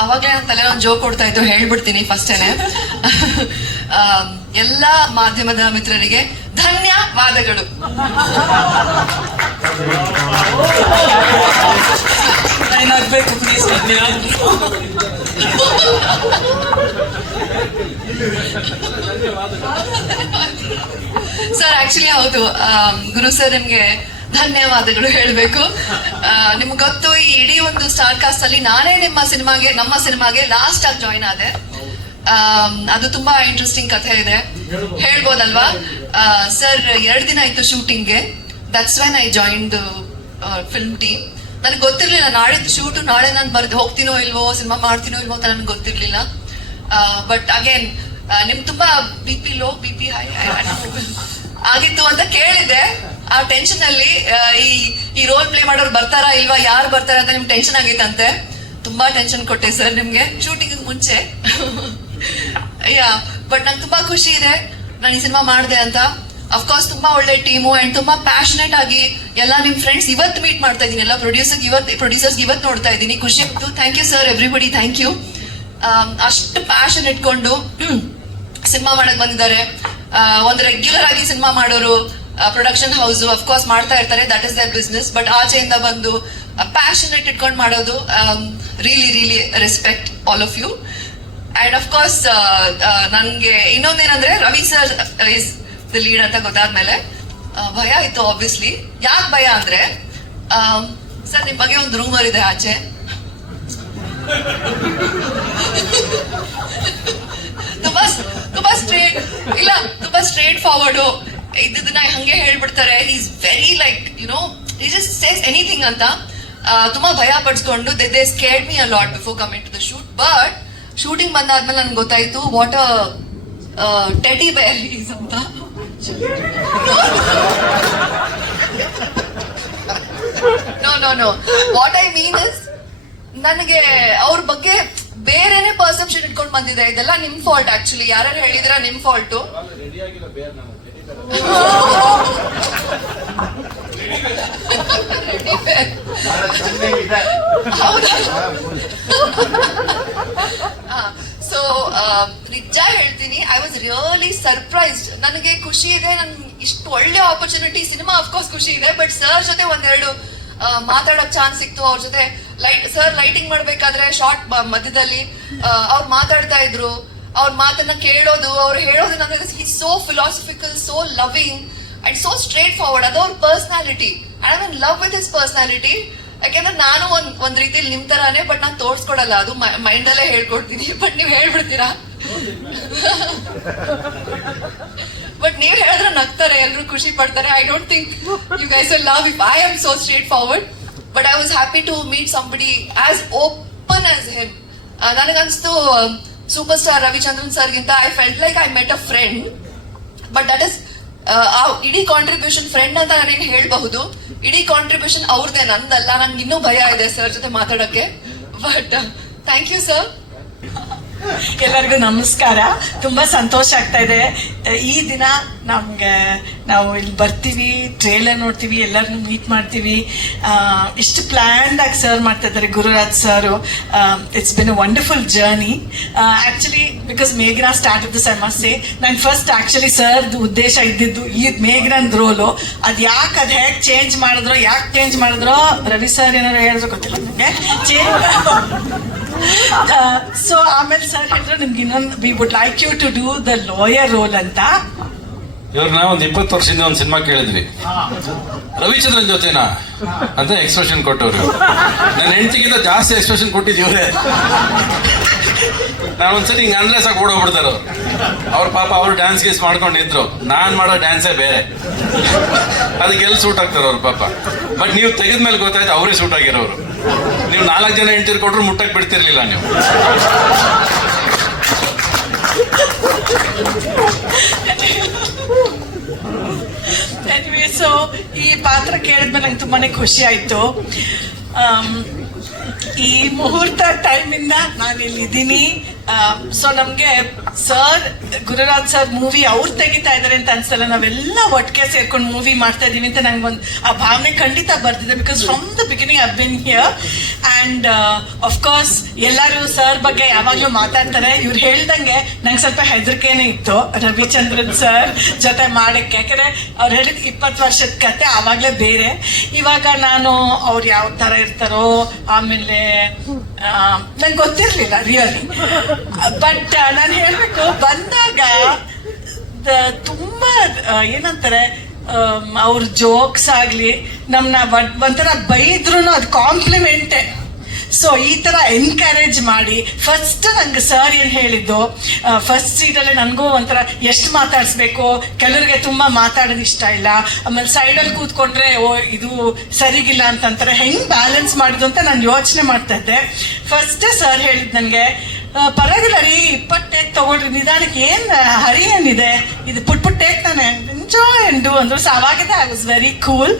ಅವಾಗಲೇ ನನ್ನ ತಲೆ ಒಂದು ಜೋಕ್ ಕೊಡ್ತಾ ಇತ್ತು ಹೇಳ್ಬಿಡ್ತೀನಿ ಫಸ್ಟೇನೆ. ಎಲ್ಲ ಮಾಧ್ಯಮದ ಮಿತ್ರರಿಗೆ ಧನ್ಯವಾದಗಳು. ಏನಾಗ್ಬೇಕು ಪ್ಲೀಸ್ ಸರ್ ಆಕ್ಚುಲಿ ಹೌದು. ಗುರು ಸರ್ ನಿಮ್ಗೆ ಧನ್ಯವಾದಗಳು ಹೇಳಬೇಕು. ನಿಮ್ಗೆ ಗೊತ್ತು, ಈ ಇಡೀ ಒಂದು ಸ್ಟಾರ್ ಕಾಸ್ಟ್ ಅಲ್ಲಿ ನಾನೇ ನಿಮ್ಮ ಸಿನಿಮಾಗೆ, ನಮ್ಮ ಸಿನಿಮಾಗೆ ಲಾಸ್ಟ್ ಆಗಿ ಜಾಯ್ನ್ ಆದೆ. ಅದು ತುಂಬಾ ಇಂಟ್ರೆಸ್ಟಿಂಗ್ ಕಥೆ ಇದೆ. ಹೇಳ್ಬೋದಲ್ವಾ? ಸರ್, ಎರಡು ದಿನ ಆಯ್ತು ಶೂಟಿಂಗ್ಗೆ that's when I join film team ನನಗೆ ಗೊತ್ತಿರ್ಲಿಲ್ಲ, ನಾಳೆ ಶೂಟು ನಾಳೆ ನಾನು ಬರ್ದು ಹೋಗ್ತೀನೋ ಇಲ್ವೋ, ಸಿನಿಮಾ ಮಾಡ್ತೀನೋ ಇಲ್ವೋ ಅಂತ ನನಗೆ ಗೊತ್ತಿರ್ಲಿಲ್ಲ. ಬಟ್ ಅಗೇನ್ ನಿಮ್ ತುಂಬಾ B P low B P high ಆಗಿತ್ತು ಅಂತ ಕೇಳಿದೆ ಆ ಟೆನ್ಷನ್ ಅಲ್ಲಿ ಈ ಈ ರೋಲ್ ಪ್ಲೇ ಮಾಡೋರು ಬರ್ತಾರಾ ಇಲ್ವಾ, ಯಾರು ಬರ್ತಾರ ಅಂತ ನಿಮ್ಗೆ ಟೆನ್ಷನ್ ಆಗಿತ್ತಂತೆ ತುಂಬಾ ಟೆನ್ಷನ್ ಕೊಟ್ಟೆ ಸರ್ ನಿಮ್ಗೆ. ಶೂಟಿಂಗ್ ಮುಂಚೆ. ಯಾ ಬಟ್ ನಂಗೆ ತುಂಬಾ ಖುಷಿ ಇದೆ. ನಾನು ಈ ಸಿನಿಮಾ ಮಾಡಿದೆ ಅಂತ. ಅಫ್ಕೋರ್ಸ್ ತುಂಬಾ ಒಳ್ಳೆ ಟೀಮು ಅಂಡ್ ತುಂಬಾ ಪ್ಯಾಷನೆಟ್ ಆಗಿ ಎಲ್ಲ ನಿಮ್ ಫ್ರೆಂಡ್ಸ್ ಇವತ್ತು ಮೀಟ್ ಮಾಡ್ತಾ ಇದೀನಿ ಎಲ್ಲ ಪ್ರೊಡ್ಯೂಸರ್ ಇವತ್ತು ಪ್ರೊಡ್ಯೂಸರ್ಸ್ ಇವತ್ತು ನೋಡ್ತಾ ಇದ್ದೀನಿ. ಖುಷಿ ಆಯ್ತು thank you sir everybody thank you ಅಷ್ಟು ಪ್ಯಾಷನ್ ಇಟ್ಕೊಂಡು ಸಿನಿಮಾ ಮಾಡಕ್ ಬಂದಿದ್ದಾರೆ. ಒಂದು ರೆಗ್ಯುಲರ್ ಆಗಿ ಸಿನಿಮಾ ಮಾಡೋರು ಪ್ರೊಡಕ್ಷನ್ ಹೌಸ್ ಅಫ್ಕೋರ್ಸ್ ಮಾಡ್ತಾ ಇರ್ತಾರೆ. That is their business but ಆಚೆಯಿಂದ ಬಂದು ಪ್ಯಾಷನೆಟ್ ಇಟ್ಕೊಂಡು ಮಾಡೋದು really really respect all of you and of course ನನಗೆ ಇನ್ನೊಂದೇನಂದ್ರೆ, Ravi sir is the lead ಅಂತ ಗೊತ್ತಾದ್ಮೇಲೆ ಭಯ ಇತ್ತು ಆಬ್ವಿಯಸ್ಲಿ ಯಾಕೆ ಭಯ ಅಂದ್ರೆ ಸರ್ ನಿಮ್ ಬಗ್ಗೆ ಒಂದು ರೂಮರ್ ಇದೆ ಆಚೆ. ತುಂಬಾ ತುಂಬಾ ಸ್ಟ್ರೇಟ್ ಇಲ್ಲ ತುಂಬಾ ಸ್ಟ್ರೇಟ್ ಫಾರ್ವರ್ಡ್ ಇದ್ದನ್ನ ಹಂಗೆ ಹೇಳ್ಬಿಡ್ತಾರೆ. Is very like you know he just says anything ಅಂತ. ತುಂಬಾ ಭಯ ಪಡಿಸ್ಕೊಂಡು they they scared me a lot before coming to the shoot but shooting ಬಂದಾದ್ಮೇಲೆ ನನ್ಗೆ ಗೊತ್ತಾಯ್ತು what a teddy bear is ಅಂತ. No no no what I mean is ನನಗೆ ಅವ್ರ ಬಗ್ಗೆ ಬೇರೆನೆ ಪರ್ಸೆಪ್ಷನ್ ಇಟ್ಕೊಂಡು ಬಂದಿದೆ. ಇದೆಲ್ಲ ನಿಮ್ ಫಾಲ್ಟ್ ಆಕ್ಚುಲಿ ಯಾರು ಹೇಳಿದ್ರ ನಿಮ್ ಫಾಲ್ಟು ಸೊ ನಿಜ ಹೇಳ್ತೀನಿ ಐ ವಾಸ್ ರಿಯಲಿ ಸರ್ಪ್ರೈಸ್ಡ್ ನನಗೆ ಖುಷಿ ಇದೆ, ನನ್ ಇಷ್ಟು ಒಳ್ಳೆ ಆಪರ್ಚುನಿಟಿ ಸಿನಿಮಾ ಅಫ್ಕೋರ್ಸ್ ಖುಷಿ ಇದೆ ಬಟ್ ಸರ್ ಜೊತೆ ಒಂದೆರಡು ಮಾತಾಡೋ ಮಾತಾಡೋಕ್ ಚಾನ್ಸ್ ಸಿಕ್ತು ಅವ್ರ ಜೊತೆ. ಲೈಟ್ ಸರ್ ಲೈಟಿಂಗ್ ಮಾಡ್ಬೇಕಾದ್ರೆ ಶಾರ್ಟ್ ಮಧ್ಯದಲ್ಲಿ ಅವ್ರು ಮಾತಾಡ್ತಾ ಇದ್ರು. ಅವ್ರ ಮಾತನ್ನ ಕೇಳೋದು, ಅವ್ರು ಹೇಳೋದು ನನಗೆ so philosophical so loving and so straightforward ಅದು ಅವ್ರ personality I in love with his personality ಯಾಕೆಂದ್ರೆ ನಾನು ಒಂದ್ ಒಂದ್ ರೀತಿಲಿ ನಿಮ್ ತರಾನೇ ಬಟ್ ನಾನು ತೋರ್ಸ್ಕೊಡಲ್ಲ. ಅದು ಮೈಂಡ್ ಅಲ್ಲೇ ಹೇಳ್ಕೊಡ್ತೀನಿ. ಬಟ್ ನೀವ್ ಹೇಳ್ಬಿಡ್ತೀರಾ? ಬಟ್ ನೀವ್ ಹೇಳಿದ್ರೆ ನಗ್ತಾರೆ. ಎಲ್ರು ಖುಷಿ ಪಡ್ತಾರೆ. I don't think you guys love if I am so straightforward but I was happy to meet somebody as open as him ನನಗನ್ಸ್ತು super star Ravichandran ಸರ್ಗಿಂತ I felt like I met a friend but that is ಆ ಇಡೀ contribution friend ಅಂತ ನಾನೇನು ಹೇಳಬಹುದು. ಇಡೀ contribution ಅವ್ರದೇ, ನಂದಲ್ಲ. ನಂಗೆ ಇನ್ನೂ ಭಯ ಇದೆ ಸರ್ ಜೊತೆ ಮಾತಾಡಕ್ಕೆ. ಬಟ್ ಥ್ಯಾಂಕ್ ಯು ಸರ್ ಎಲ್ಲರಿಗೂ ನಮಸ್ಕಾರ. ತುಂಬಾ ಸಂತೋಷ ಆಗ್ತಾ ಇದೆ. ಈ ದಿನ ನಮ್ಗೆ ನಾವು ಇಲ್ಲಿ ಬರ್ತೀವಿ ಟ್ರೇಲರ್ ನೋಡ್ತೀವಿ, ಎಲ್ಲರನ್ನು ಮೀಟ್ ಮಾಡ್ತೀವಿ. ಇಷ್ಟು ಪ್ಲ್ಯಾಂಡ್ ಆಗಿ ಸರ್ ಮಾಡ್ತಾ ಇದ್ದಾರೆ Gururaj sir. It's been a wonderful journey actually because ಮೇಘ್ನಾ start of this I must say ನಂಗೆ ಫಸ್ಟ್ ಆಕ್ಚುಲಿ ಸರ್ ಉದ್ದೇಶ ಇದ್ದಿದ್ದು ಈ ಮೇಘ್ನನ್ ರೋಲು ಅದು ಯಾಕೆ ಅದು ಹೇಗೆ ಚೇಂಜ್ ಮಾಡಿದ್ರು, ಯಾಕೆ ಚೇಂಜ್ ಮಾಡಿದ್ರು, ರವಿ ಸರ್ ಏನಾದ್ರು ಹೇಳಿದ್ರು ಗೊತ್ತಿಲ್ಲ ನನಗೆ. ಚೇಂಜ್ ಸೊ ಆಮೇಲೆ ಸರ್ ಹೇಳಿದ್ರೆ ನಿಮ್ಗೆ ಇನ್ನೊಂದು we would like you to do the lawyer role ಅಂತ. ಇವ್ರನ್ನ ಒಂದು ಇಪ್ಪತ್ತು ವರ್ಷದಿಂದ ಒಂದು ಸಿನಿಮಾ ಕೇಳಿದ್ವಿ. ರವಿಚಂದ್ರನ್ ಜೊತೆನಾ? ಅಂತ ಎಕ್ಸ್ಪ್ರೆಷನ್ ಕೊಟ್ಟವ್ರು. ನನ್ನ ಹೆಂಡತಿಗಿಂತ ಜಾಸ್ತಿ ಎಕ್ಸ್ಪ್ರೆಷನ್ ಕೊಟ್ಟಿದ್ದೀವ್ರೆ ನಾನು ಒಂದ್ಸರಿ ಹಿಂಗೆ ಅಂದ್ರೆ ಸಾಕು ಓಡೋಗ್ಬಿಡ್ತಾರ. ಅವ್ರ ಪಾಪ ಅವ್ರು ಡ್ಯಾನ್ಸ್ ಗೀಸ್ ಮಾಡ್ಕೊಂಡಿದ್ರು. ನಾನು ಮಾಡೋ ಡ್ಯಾನ್ಸೇ ಬೇರೆ. ಅದಕ್ಕೆ ಎಲ್ಲಿ ಸೂಟ್ ಆಗ್ತಾರ ಅವ್ರ ಪಾಪ. ಬಟ್ ನೀವು ತೆಗೆದ್ಮೇಲೆ ಗೊತ್ತಾಯ್ತು ಅವರೇ ಸೂಟ್ ಆಗಿರೋರು. ನೀವು ನಾಲ್ಕು ಜನ ಹೆಂಡತಿರು ಕೊಟ್ರು ಮುಟ್ಟಕ್ಕೆ ಬಿಡ್ತಿರ್ಲಿಲ್ಲ ನೀವು. ಸೊ ಈ ಪಾತ್ರ ಕೇಳಿದ್ಮೇಲೆ ನಂಗೆ ತುಂಬಾನೇ ಖುಷಿ ಆಯ್ತು. ಆಮ್, ಈ ಮುಹೂರ್ತ ಟೈಮಿಂದ ನಾನು ಇಲ್ಲಿ ಇದ್ದೀನಿ ಸೊ ನಮ್ಗೆ ಸರ್ ಗುರುರಾಜ್ ಸರ್ ಮೂವಿ ಅವ್ರು ತೆಗಿತಾ ಇದಾರೆ ಅಂತ ಅನ್ಸಲ್ಲ. ನಾವೆಲ್ಲ ಒಟ್ಟಿಗೆ ಸೇರ್ಕೊಂಡು ಮೂವಿ ಮಾಡ್ತಾ ಇದೀವಿ ಅಂತ ನಂಗೆ ಒಂದು ಆ ಭಾವನೆ ಖಂಡಿತ ಬರ್ತಿದೆ because from the beginning I been here and of course ಎಲ್ಲರೂ ಸರ್ ಬಗ್ಗೆ ಯಾವಾಗಲೂ ಮಾತಾಡ್ತಾರೆ. ಇವ್ರು ಹೇಳ್ದಂಗೆ ನಂಗೆ ಸ್ವಲ್ಪ ಹೆದರಿಕೆನೇ ಇತ್ತು ರವಿಚಂದ್ರನ್ ಸರ್ ಜೊತೆ ಮಾಡಕ್ಕೆ. ಯಾಕಂದ್ರೆ ಅವ್ರು ಹೇಳಿದ ಇಪ್ಪತ್ತು ವರ್ಷದ ಕತೆ ಆವಾಗಲೇ ಬೇರೆ. ಇವಾಗ ನಾನು ಅವ್ರು ಯಾವ ಥರ ಇರ್ತಾರೋ, ಆಮೇಲೆ ನಂಗೆ ಗೊತ್ತಿರಲಿಲ್ಲ ರಿಯಲಿ ಬಟ್ ನಾನು ಹೇಳಬೇಕು, ಬಂದಾಗ ತುಂಬಾ ಏನಂತಾರೆ ಅವ್ರ ಜೋಕ್ಸ್ ಆಗಲಿ ನಮ್ಮನ್ನ ಒಂಥರ ಬೈದ್ರು ಅದು ಕಾಂಪ್ಲಿಮೆಂಟೇ ಸೊ ಈ ತರ ಎನ್ಕರೇಜ್ ಮಾಡಿ ಫಸ್ಟ್ ನಂಗೆ ಸರ್ ಏನು ಹೇಳಿದ್ದು ಫಸ್ಟ್ ಸೀಟಲ್ಲಿ ನನಗೂ ಒಂಥರ ಎಷ್ಟು ಮಾತಾಡಿಸ್ಬೇಕು, ಕೆಲವರಿಗೆ ತುಂಬಾ ಮಾತಾಡೋದು ಇಷ್ಟ ಇಲ್ಲ, ಆಮೇಲೆ ಸೈಡಲ್ಲಿ ಕೂತ್ಕೊಂಡ್ರೆ, ಓ, ಇದು ಸರಿಗಿಲ್ಲ ಅಂತಂತಾರೆ, ಹೆಂಗ್ ಬ್ಯಾಲೆನ್ಸ್ ಮಾಡಿದ್ದು ಅಂತ ನಾನು ಯೋಚನೆ ಮಾಡ್ತಾ ಇದ್ದೆ. ಫಸ್ಟೇ ಸರ್ ಹೇಳಿದ್ ನನಗೆ ಪರವಾಗಿಲ್ಲ ರೀ ಇಪ್ಪತ್ತು ಟೇಕ್ ತಗೊಳ್ರಿ ನಿಧಾನಕ್ಕೆ ಏನ್ ಹರಿ ಏನಿದೆ? ಇದು ಪುಟ್ ಪುಟ್ ಟೇಕ್ ತಾನೆ ಎಂಜಾಯ್ ಎಂಡು ಅಂದ್ರೆ ಸಾವಾಗಿದೆ ಐ ವಾಸ್ ವೆರಿ ಕೂಲ್